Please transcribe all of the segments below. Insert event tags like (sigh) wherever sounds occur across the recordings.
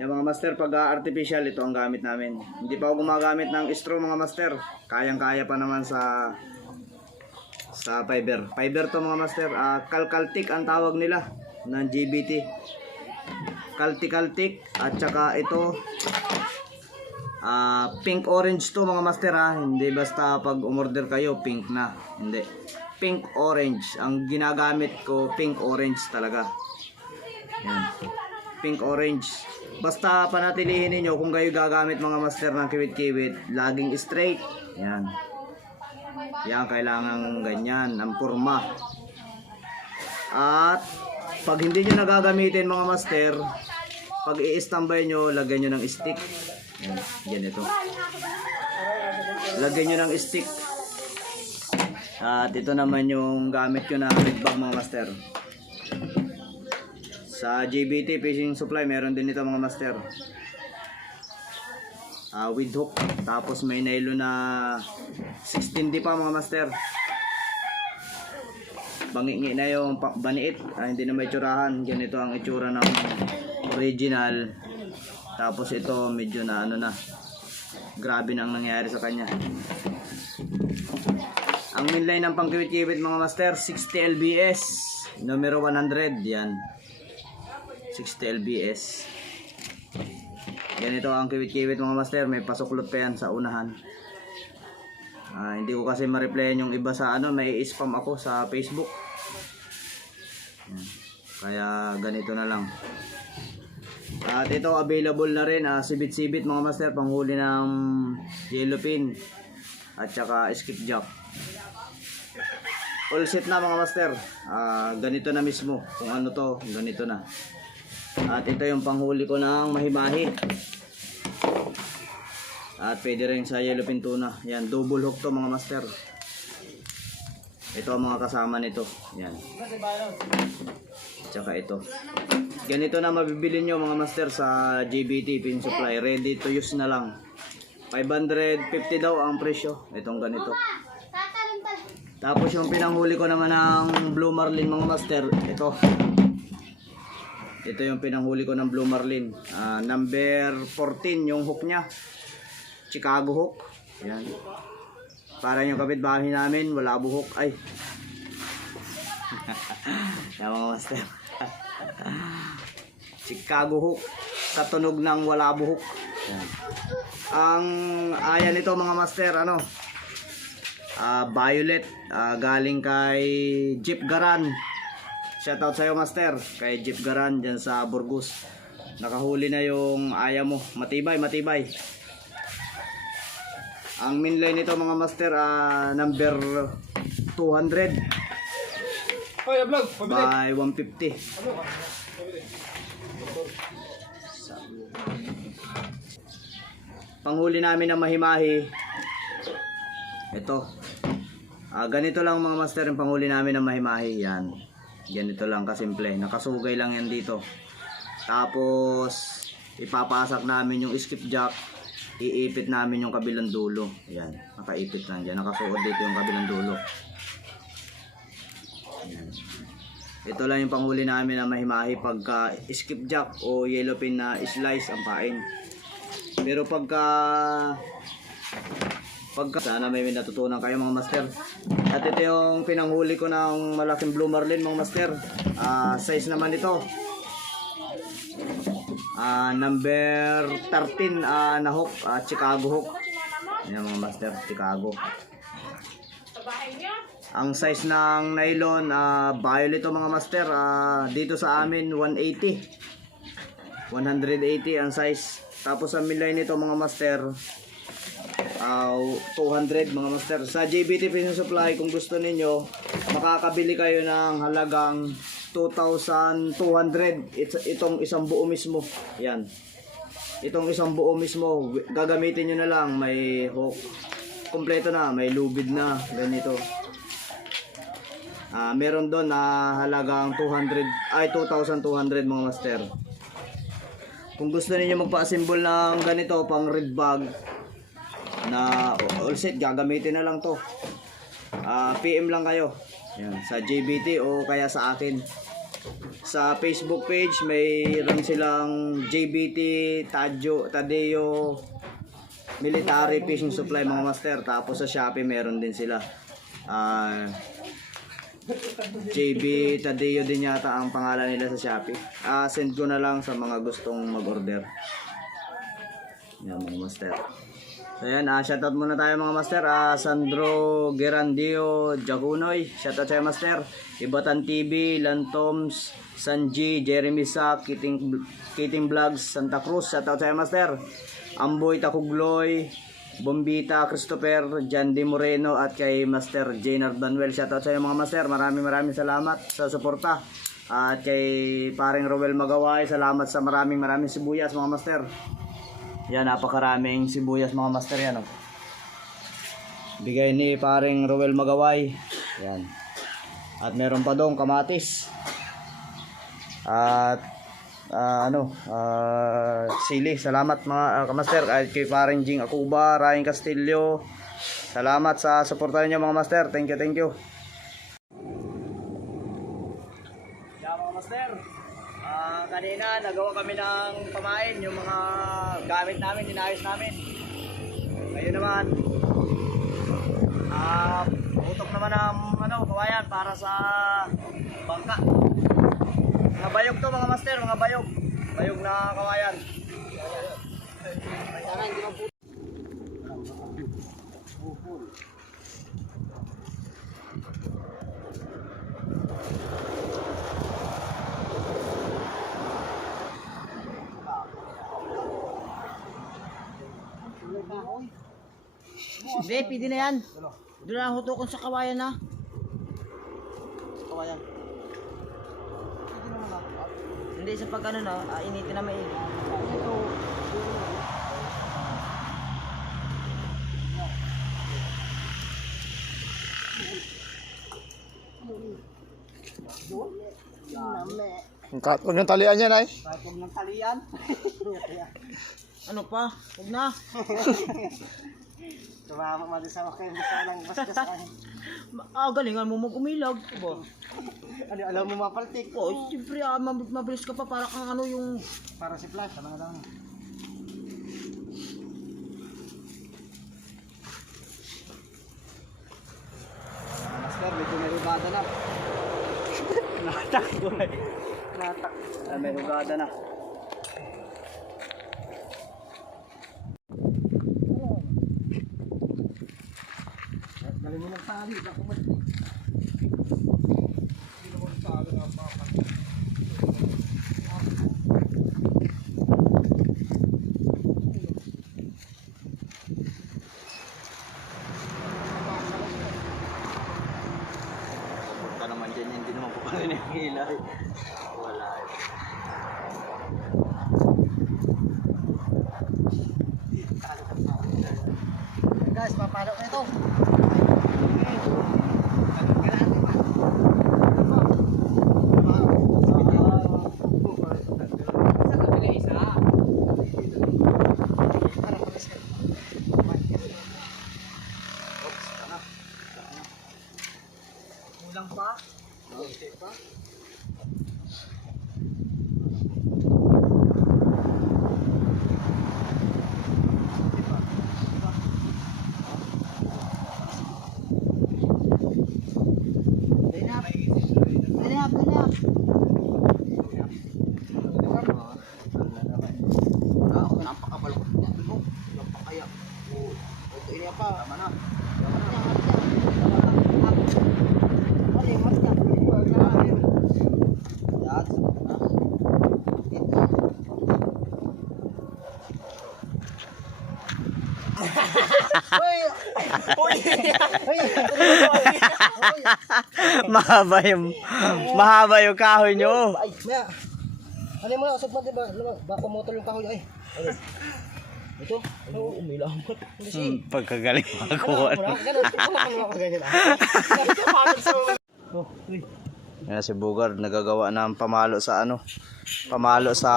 Yung mga master, pag ah, artificial, ito ang gamit namin. Hindi pa ako gumagamit ng straw mga master. Kayang-kaya pa naman sa sa fiber. Fiber to mga master. ah kalkaltik ang tawag nila ng GBT. Kaltik-kaltik at saka ito ah pink orange to mga master ha. Hindi basta pag umorder kayo pink na. Hindi. Pink orange. Ang ginagamit ko pink orange talaga. Yan. Pink orange. Basta panatilihin ninyo kung kayo gagamit mga master ng kiwit-kiwit, laging straight. Yan. Yan, kailangan ganyan, ang porma. At pag hindi nyo nagagamitin mga master, pag i-standby nyo, lagyan nyo ng stick. Yan, yan ito. Lagyan nyo ng stick. At ito naman yung gamit ko na red bag mga master. Sa JBT Fishing Supply, meron din ito mga master. Ah, with hook. Tapos may nylon na 16D pa mga master. Bangingi na yung baniit. Ah, hindi na may tsurahan. Ganito ang itsura ng original. Tapos ito medyo na ano na. Grabe na ang nangyari sa kanya. Ang mainline ng pangkiwit-kiwit mga master, 60 LBS. Numero 100, yan. 60 LBS. Ganito ang kiwit-kiwit mga master, may pasuklot pa yan sa unahan. Ah, hindi ko kasi ma-replyan yung iba sa ano, may spam ako sa Facebook. Kaya ganito na lang. At ito available na rin, ah, sibit-sibit mga master, panghuli ng yellowfin at saka skipjack. All set na mga master. Ah, ganito na mismo. Kung ano to, ganito na. At ito yung panghuli ko ng mahimahi. At pwede rin sa yellowfin tuna. Yan, double hook to mga master. Ito ang mga kasama nito. Yan. Tsaka ito. Ganito na mabibili nyo mga master sa JBT Pin Supply. Ready to use na lang. 550 daw ang presyo. Itong ganito. Tapos yung pinanghuli ko naman ng Blue Marlin mga master. Ito. Ito yung pinanghuli ko ng Blue Marlin. Ah, number 14 yung hook niya. Chicago hook. Yan. Para yung kapitbahay namin, wala buhok. Ay. (laughs) Yan mga master. Chicago hook. Katunog ng wala buhok. Yan. Ang aya nito mga master, ano? Ah, violet. Ah, galing kay Jeep Garan. Shoutout sa'yo master. Kay Jeep Garan dyan sa Burgos. Nakahuli na yung aya mo. Matibay, matibay. Ang mainline nito mga master, ah, number 200 Hoy, vlog, pabili. by 150. Panghuli namin ng mahimahi. Ito. Ah, ganito lang mga master yung panghuli namin ng mahimahi. Yan. Ganito lang kasimple. Nakasugay lang yan dito. Tapos, ipapasak namin yung skipjack. Iipit namin yung kabilang dulo. Yan. Nakaipit lang dyan. Nakasuot dito yung kabilang dulo. Yan. Ito lang yung panghuli namin na mahimahi pagka skipjack o yellowfin na slice ang pain. Pero pagka pagka sana may natutunan kayo mga master. At ito yung pinanghuli ko ng malaking blue marlin mga master. Ah, size naman ito. Ah, number 13 ah, na hook, ah, Chicago hook. Yan mga master, Chicago. Ang size ng nylon, ah, violet to mga master, ah, dito sa amin 180. 180 ang size. Tapos ang milay nito mga master, ah, 200 mga master. Sa JBT Fishing Supply, kung gusto ninyo, makakabili kayo ng halagang 2,200. It's, itong isang buo mismo. Yan. Itong isang buo mismo, gagamitin nyo na lang. May hook. Kompleto na. May lubid na. Ganito. Ah, meron doon na halagang 200 ay 2,200 mga master. Kung gusto niyo magpa-assemble ng ganito pang red bag na all set gagamitin na lang to. Ah, PM lang kayo. Yan, sa JBT o kaya sa akin. Sa Facebook page, mayroon silang JBT Tadyo, Tadeo Military Fishing Supply mga master. Tapos sa Shopee meron din sila. Ah JB Tadeo din yata ang pangalan nila sa Shopee. Ah, send ko na lang sa mga gustong mag-order. Yan mga master. So yan, ah, shoutout muna tayo mga master. Ah, Sandro Gerandio Jacunoy. Shoutout sa'yo master. Ibatan TV, Lantoms, Sanji, Jeremy Sack, Kiting, Kiting Vlogs, Santa Cruz. Shoutout sa'yo master. Amboy Takugloy, Bombita Christopher, D. Moreno at kay Master Jaynard Manuel. Shoutout sa mga master. Maraming maraming salamat sa suporta. At kay paring Rowel Magaway, salamat sa maraming maraming sibuyas mga master. Yan, napakaraming sibuyas mga master yan. Oh. Bigay ni paring Rowel Magaway. Yan. At meron pa doon kamatis. At ah, ano, ah, sili. Salamat mga ah, kamaster. At kay paring Jing Akuba, Ryan Castillo. Salamat sa suporta niyo mga master. Thank you, thank you. Yeah, mga master. Ah, kanina nagawa kami ng pamain yung mga gamit namin, inayos namin. Ngayon naman, ah, utok naman ng ano, kawayan para sa bangka. Mga bayog to mga master, mga bayog. Bayog na kawayan. Hindi, pwede na yan. Doon na hutukon sa kawayan na. Kawayan. Hindi, sa pag ano na, ah, initin na maigi. Kat, huwag ng talian yan ay. Kahit huwag ng talian. Ano pa? Huwag na. (laughs) Tumama mo din sa basta sa Ma- Ah, galingan mo mag-umilag. Ba? (laughs) Ano, alam mo mapaltik. Oh, siyempre, ah, mab- mabilis ka pa para kang ano yung... Para si Flash, ano lang. Master, medyo may hugada na. (laughs) Natak eh. Natak. Ah, may hugada na. Galing mo ng tali, baka mo. Punta naman dyan, hindi naman po pala (laughs) yung hilay. Wala. Guys, papalo na ito. Thank you. Mahaba yung mahaba yung kahoy nyo. Ay, maya. Ano mo na, usap mo, diba? Baka motor yung kahoy. Ay. Ay. Ito? Oo, umilamot. Hmm, pagkagaling ako. Ganun, wala ka ganyan ah. Oh. Yan si Bugard nagagawa ng pamalo sa ano? Pamalo sa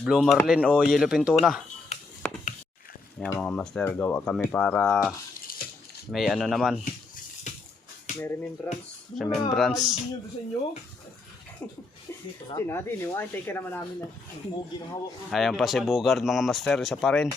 Blue Marlin o Yellow Pintuna. Yan mga master, gawa kami para may ano naman May remembrance. Sa membrance. Hindi natin, yung ay, take ka naman namin na. Bugi ng hawak. Ayan pa si Bugard mga master, isa pa rin.